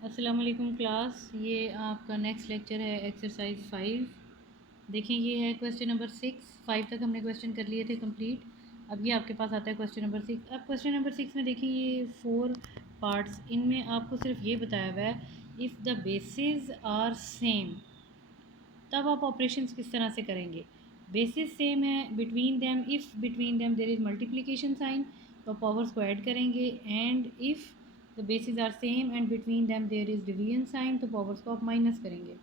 अस्सलाम वालेकुम क्लास। ये आपका नेक्स्ट लेक्चर है एक्सरसाइज 5। देखें, ये है क्वेश्चन नंबर 6। 5 तक हमने क्वेश्चन कर लिए थे कंप्लीट। अब ये आपके पास आता है क्वेश्चन नंबर 6। अब क्वेश्चन नंबर 6 में देखें, ये 4 पार्ट्स, इनमें आपको सिर्फ ये बताया हुआ है if the basis are same, तब आप ऑपरेशंस किस तरह से करेंगे। बेसिस सेम है, between them, if between them there is multiplication sign, तो पावर्स को ऐड करेंगे। And if the basis are same and between them there is division sign, तो पावर्स को आप माइनस करेंगे।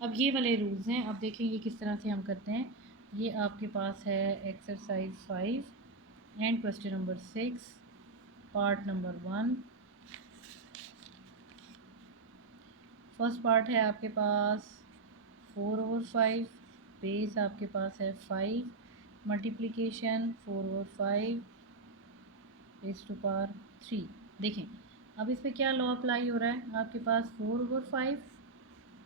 अब ये वाले रूल्स हैं। अब देखें ये किस तरह से हम करते हैं। ये आपके पास है exercise 5 and question number 6, part number 1। First part है आपके पास 4/5, बेस आपके पास है 5, मल्टीप्लिकेशन 4/5 रेज़ टू पावर 3। देखें, अब इस पे क्या लॉ अप्लाई हो रहा है। आपके पास 4/5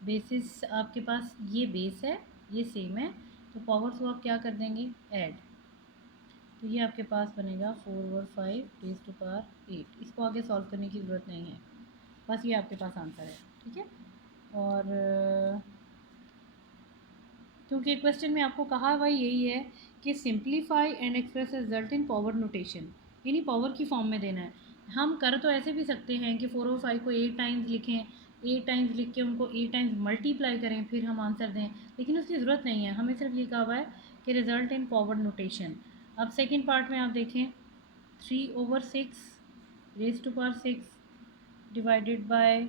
बेसिस, आपके पास ये बेस है, ये सेम है, तो पावर्स को आप क्या कर देंगे, ऐड। तो ये आपके पास बनेगा 4/5 रेज़ टू पावर 8। इसको आगे सॉल्व करने की ज़रूरत नहीं है, बस ये आपके पास आंसर है। ठीक है। और क्योंकि क्वेश्चन में आपको कहा हुआ यही है कि simplify and express result in power notation, यानी पावर की फॉर्म में देना है। हम कर तो ऐसे भी सकते हैं कि 4/5 को 8 टाइम्स लिखें, 8 टाइम्स लिख के उनको 8 टाइम्स मल्टीप्लाई करें, फिर हम आंसर दें, लेकिन उसकी ज़रूरत नहीं है। हमें सिर्फ ये कहा हुआ है कि रिजल्ट इन पावर नोटेशन। अब सेकेंड पार्ट में आप देखें, 3/6 raise to power 6 divided by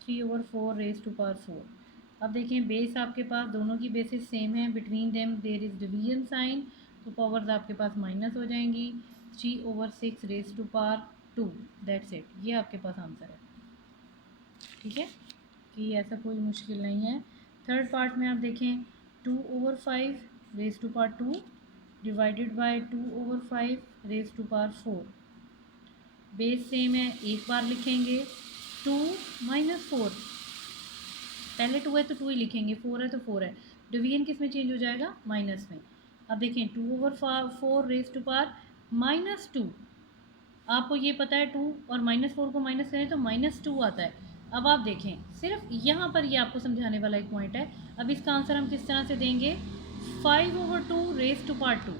3/4 raise to power 4। अब देखें, बेस आपके पास दोनों की बेसिस सेम है, between them there is division sign, तो पावर्स आपके पास माइनस हो जाएंगी। 3/6 raise to power 2, that's it. ये आपके पास आंसर है। ठीक है, कि ऐसा कोई मुश्किल नहीं है। थर्ड पार्ट में आप देखें, 2/5 raise to power 2 divided by 2/5 raise to power 4। Base same है, एक बार लिखेंगे 2 माइनस 4, पहले 2 है तो 2 ही लिखेंगे, 4 है तो 4 है। डिवीजन किस में चेंज हो जाएगा, माइनस में। अब देखें, 2/4 रेज़ टू पावर -2, आपको ये पता है 2 और -4 को माइनस करें तो -2 आता है। अब आप देखें, सिर्फ यहाँ पर ये आपको समझाने वाला एक पॉइंट है। अब इसका आंसर हम किस तरह से देंगे, 5/2 रेज़ टू पावर 2।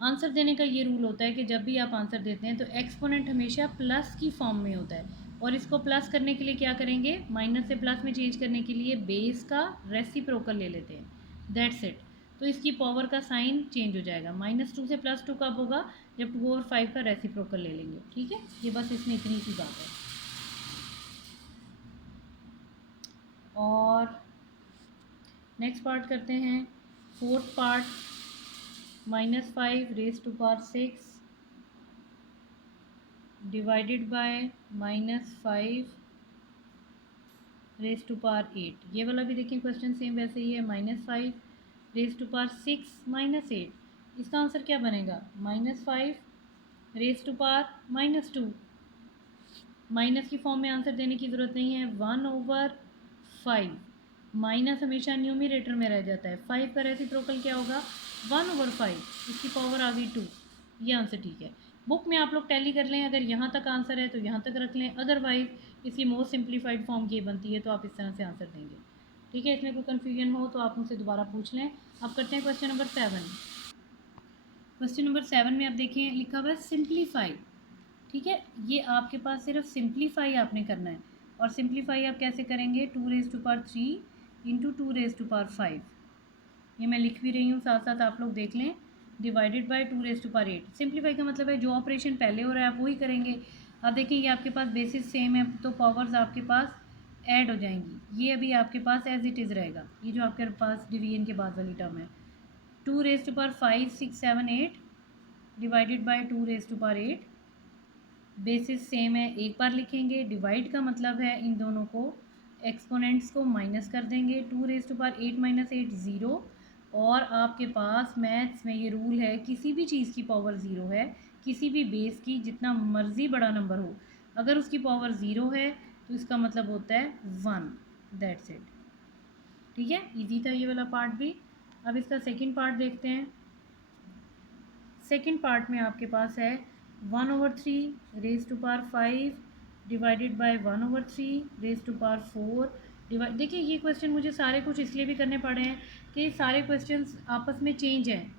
आंसर देने का ये रूल होता है कि जब भी आप आंसर देते हैं तो एक्सपोनेंट हमेशा प्लस की फॉर्म में होता है, और इसको प्लस करने के लिए क्या करेंगे, माइनस से प्लस में चेंज करने के लिए बेस का रेसिप्रोकल ले लेते हैं, दैट्स इट। तो इसकी पावर का साइन चेंज हो जाएगा। -2 से +2 कब होगा, जब 2/5 का रेसिप्रोकल ले लेंगे। ठीक है, ये बस इसमें इतनी सी बात है। और नेक्स्ट पार्ट करते हैं, fourth part, -5 raise to power 6 divided by -5 raise to power 8। ये वाला भी देखिए क्वेश्चन सेम वैसे ही है, -5 रेज़ टू पावर 6 -8। इसका आंसर क्या बनेगा, -5 रेज़ टू पावर -2। माइनस की फॉर्म में आंसर देने की ज़रूरत नहीं है, 1/5। माइनस हमेशा न्यूमरेटर में रह जाता है, 5 का रेसिप्रोकल क्या होगा, 1/5, इसकी पावर आ गई 2। ये आंसर ठीक है। बुक में आप लोग टैली कर लें, अगर यहाँ तक आंसर है तो यहाँ तक रख लें, अदरवाइज़ इसकी मोस्ट सिंप्लीफाइड फॉर्म ये बनती है, तो आप इस तरह से आंसर देंगे। ठीक है, इसमें कोई कन्फ्यूजन हो तो आप मुझसे दोबारा पूछ लें। अब करते हैं क्वेश्चन नंबर 7। क्वेश्चन नंबर 7 में आप देखें, लिखा हुआ है सिंप्लीफाई। ठीक है, ये आपके पास सिर्फ सिंप्लीफाई आपने करना है, और सिंप्लीफाई आप कैसे करेंगे, 2 raise to power 3 into 2 raise to power 5। ये मैं लिख भी रही हूँ, साथ साथ आप लोग देख लें, divided by 2 raise to power 8। Simplify का मतलब है जो ऑपरेशन पहले हो रहा है आप वही करेंगे। अब देखिए, ये आपके पास बेसिस सेम है, तो पावर्स आपके पास ऐड हो जाएंगी। ये अभी आपके पास एज इट इज़ रहेगा, ये जो आपके पास डिवीजन के बाद वाली टर्म है। 2 raise to power 5 6 7 8 divided by 2 raise to power 8। Basis same है, एक बार लिखेंगे। डिवाइड का मतलब है इन दोनों को, एक्सपोनेंट्स को माइनस कर देंगे। 2 रेज़ टू पावर 8 - 8 0। और आपके पास मैथ्स में ये रूल है, किसी भी चीज़ की पावर ज़ीरो है, किसी भी बेस की, जितना मर्ज़ी बड़ा नंबर हो, अगर उसकी पावर ज़ीरो है तो इसका मतलब होता है 1, दैट्स इट। ठीक है, इजी था ये वाला पार्ट भी। अब इसका सेकंड पार्ट देखते हैं। सेकंड पार्ट में आपके पास है 1/3 raise to power 5 divided by 1/3 raise to power 4 divide. देखिए ये क्वेश्चन मुझे सारे कुछ इसलिए भी करने पड़े हैं कि सारे क्वेश्चंस आपस में चेंज हैं।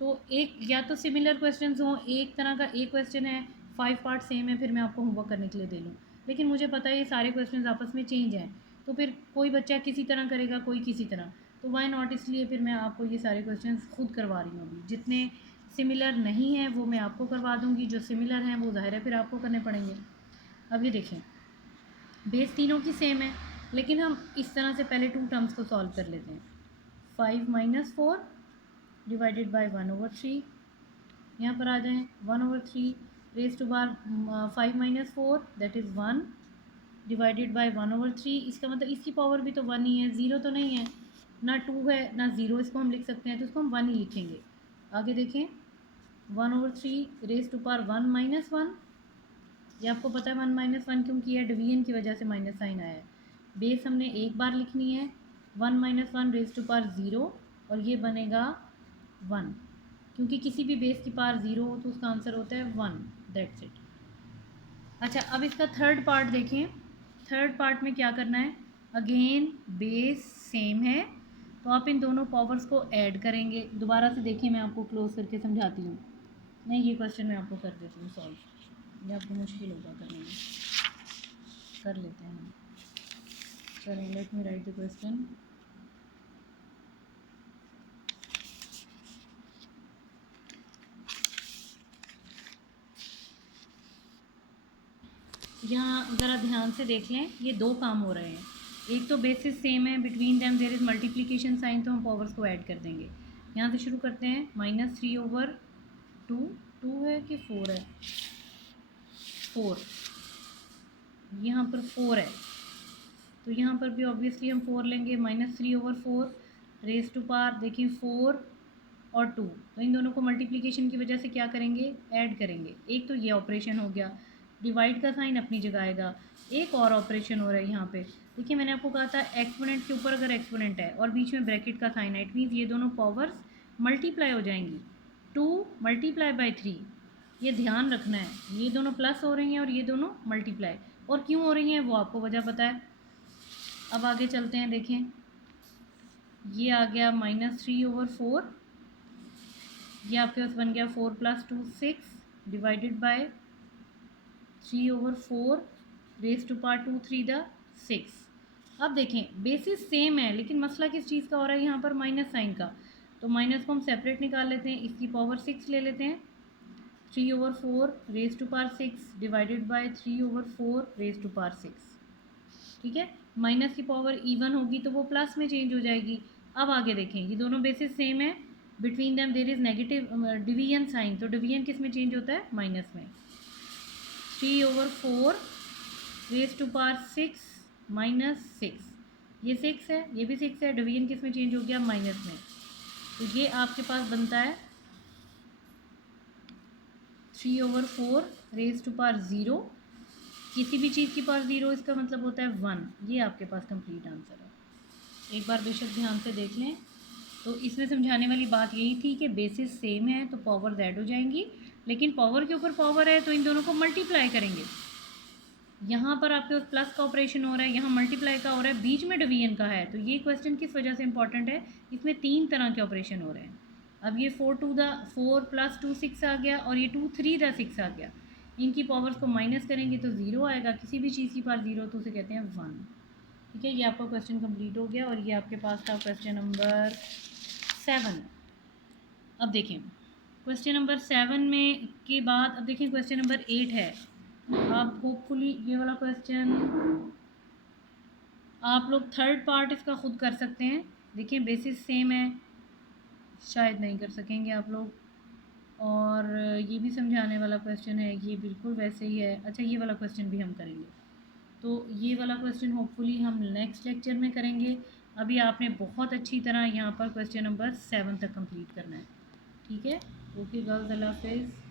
तो एक या तो सिमिलर क्वेश्चंस हों, एक तरह का एक क्वेश्चन है 5 पार्ट सेम है, फिर मैं आपको होमवर्क करने के लिए दे लूँ। लेकिन मुझे पता है ये सारे क्वेश्चंस आपस में चेंज हैं, तो फिर कोई बच्चा किसी तरह करेगा, कोई किसी तरह, तो वाई नॉट, इसलिए फिर मैं आपको ये सारे क्वेश्चंस खुद करवा रही हूँ। अभी जितने सिमिलर नहीं हैं वो मैं आपको करवा दूँगी, जो सिमिलर हैं वो ज़ाहिर है फिर आपको करने पड़ेंगे। अब ये देखें, बेस तीनों की सेम है, लेकिन हम इस तरह से पहले 2 टर्म्स को सॉल्व कर लेते हैं। 5 - 4 डिवाइडेड बाय 1/3, यहाँ पर आ जाएं 1/3 रेज टू बार 5 - 4 दैट इज़ 1 डिवाइडेड बाय 1/3। इसका मतलब इसकी पावर भी तो 1 ही है, ज़ीरो तो नहीं है, ना 2 है ना ज़ीरो, इसको हम लिख सकते हैं, तो इसको हम 1 ही लिखेंगे। आगे देखें 1/3 रेज टू पावर 1 - 1, ये आपको पता है 1 - 1 क्यों किया है, डिवीजन की वजह से माइनस साइन आया है। बेस हमने एक बार लिखनी है, 1 - 1 रेज टू पावर 0, और ये बनेगा 1, क्योंकि किसी भी बेस की पावर 0 हो तो उसका आंसर होता है 1, दैट्स इट। अच्छा, अब इसका थर्ड पार्ट देखें। थर्ड पार्ट में क्या करना है, अगेन बेस सेम है, तो आप इन दोनों पावर्स को ऐड करेंगे। दोबारा से देखिए, मैं आपको क्लोज करके समझाती हूँ। नहीं, ये क्वेश्चन मैं आपको कर देती हूँ सॉल्व, ये आपको मुश्किल होगा करने में, कर लेते हैं हम। चलें, let me right the question. यहाँ ज़रा ध्यान से देख लें, ये दो काम हो रहे हैं। एक तो बेसिस सेम है, between them there is multiplication sign, तो हम पावर्स को ऐड कर देंगे। यहाँ से शुरू करते हैं, -3/2, 2 है कि 4 है, 4, यहाँ पर 4 है, तो यहाँ पर भी ऑब्वियसली हम 4 लेंगे। -3/4 रेज टू पावर, देखिए 4 और 2, तो इन दोनों को मल्टीप्लिकेशन की वजह से क्या करेंगे, ऐड करेंगे। एक तो ये ऑपरेशन हो गया, डिवाइड का साइन अपनी जगह आएगा। एक और ऑपरेशन हो रहा है यहाँ पे, देखिए मैंने आपको कहा था एक्सपोनेंट के ऊपर अगर एक्सपोनेंट है और बीच में ब्रैकेट का साइन है, इट मीन्स ये दोनों पावर्स मल्टीप्लाई हो जाएंगी। 2 × 3, ये ध्यान रखना है, ये दोनों प्लस हो रही हैं और ये दोनों मल्टीप्लाई, और क्यों हो रही हैं वो आपको वजह पता है। अब आगे चलते हैं, देखें ये आ गया -3/4, ये आपके पास बन गया 4 + 2 6 divided by 3/4 raise to power 2 3 6। अब देखें बेसिस सेम है, लेकिन मसला किस चीज़ का हो रहा है यहाँ पर, माइनस साइन का, तो माइनस को हम सेपरेट निकाल लेते हैं, इसकी पावर 6 ले लेते हैं। 3/4 raise to power 6 divided by 3/4 raise to power 6, ठीक है। माइनस की पावर इवन होगी तो वो प्लस में चेंज हो जाएगी। अब आगे देखें, ये दोनों बेसिस सेम है, between them there is negative division sign, तो डिवीजन किस में चेंज होता है, माइनस में। 3/4 रेज टू पावर 6 -6, ये 6 है, ये भी 6 है, डिवीजन किस में चेंज हो गया, माइनस में, तो ये आपके पास बनता है 3/4 रेज टू पावर 0, किसी भी चीज़ की पावर 0, इसका मतलब होता है 1, ये आपके पास कंप्लीट आंसर है। एक बार बेशक ध्यान से देख लें। तो इसमें समझाने वाली बात यही थी कि बेसिस सेम है तो पावर ऐड हो जाएंगी, लेकिन पावर के ऊपर पावर है तो इन दोनों को मल्टीप्लाई करेंगे। यहाँ पर आपके पास प्लस का ऑपरेशन हो रहा है, यहाँ मल्टीप्लाई का हो रहा है, बीच में डिवीजन का है, तो ये क्वेश्चन किस वजह से इंपॉर्टेंट है, इसमें 3 तरह के ऑपरेशन हो रहे हैं। अब ये 4 + 2 6 आ गया, और ये 2 3 6 आ गया, इनकी पावर्स को माइनस करेंगे तो 0 आएगा, किसी भी चीज़ की पावर 0 तो उसे कहते हैं 1, ठीक है। ये आपका क्वेश्चन कंप्लीट हो गया, और ये आपके पास था क्वेश्चन नंबर 7। अब देखें क्वेश्चन नंबर 7 में के बाद अब देखें क्वेश्चन नंबर 8 है। आप होपफुली ये वाला क्वेश्चन आप लोग थर्ड पार्ट इसका खुद कर सकते हैं। देखिए बेसिस सेम है, शायद नहीं कर सकेंगे आप लोग, और ये भी समझाने वाला क्वेश्चन है, ये बिल्कुल वैसे ही है। अच्छा, ये वाला क्वेश्चन भी हम करेंगे, तो ये वाला क्वेश्चन होपफुली हम नेक्स्ट लेक्चर में करेंगे। अभी आपने बहुत अच्छी तरह यहाँ पर क्वेश्चन नंबर 7 तक कंप्लीट करना है, ठीक है। ओके गर्ल्स, अल्लाह हाफिज़।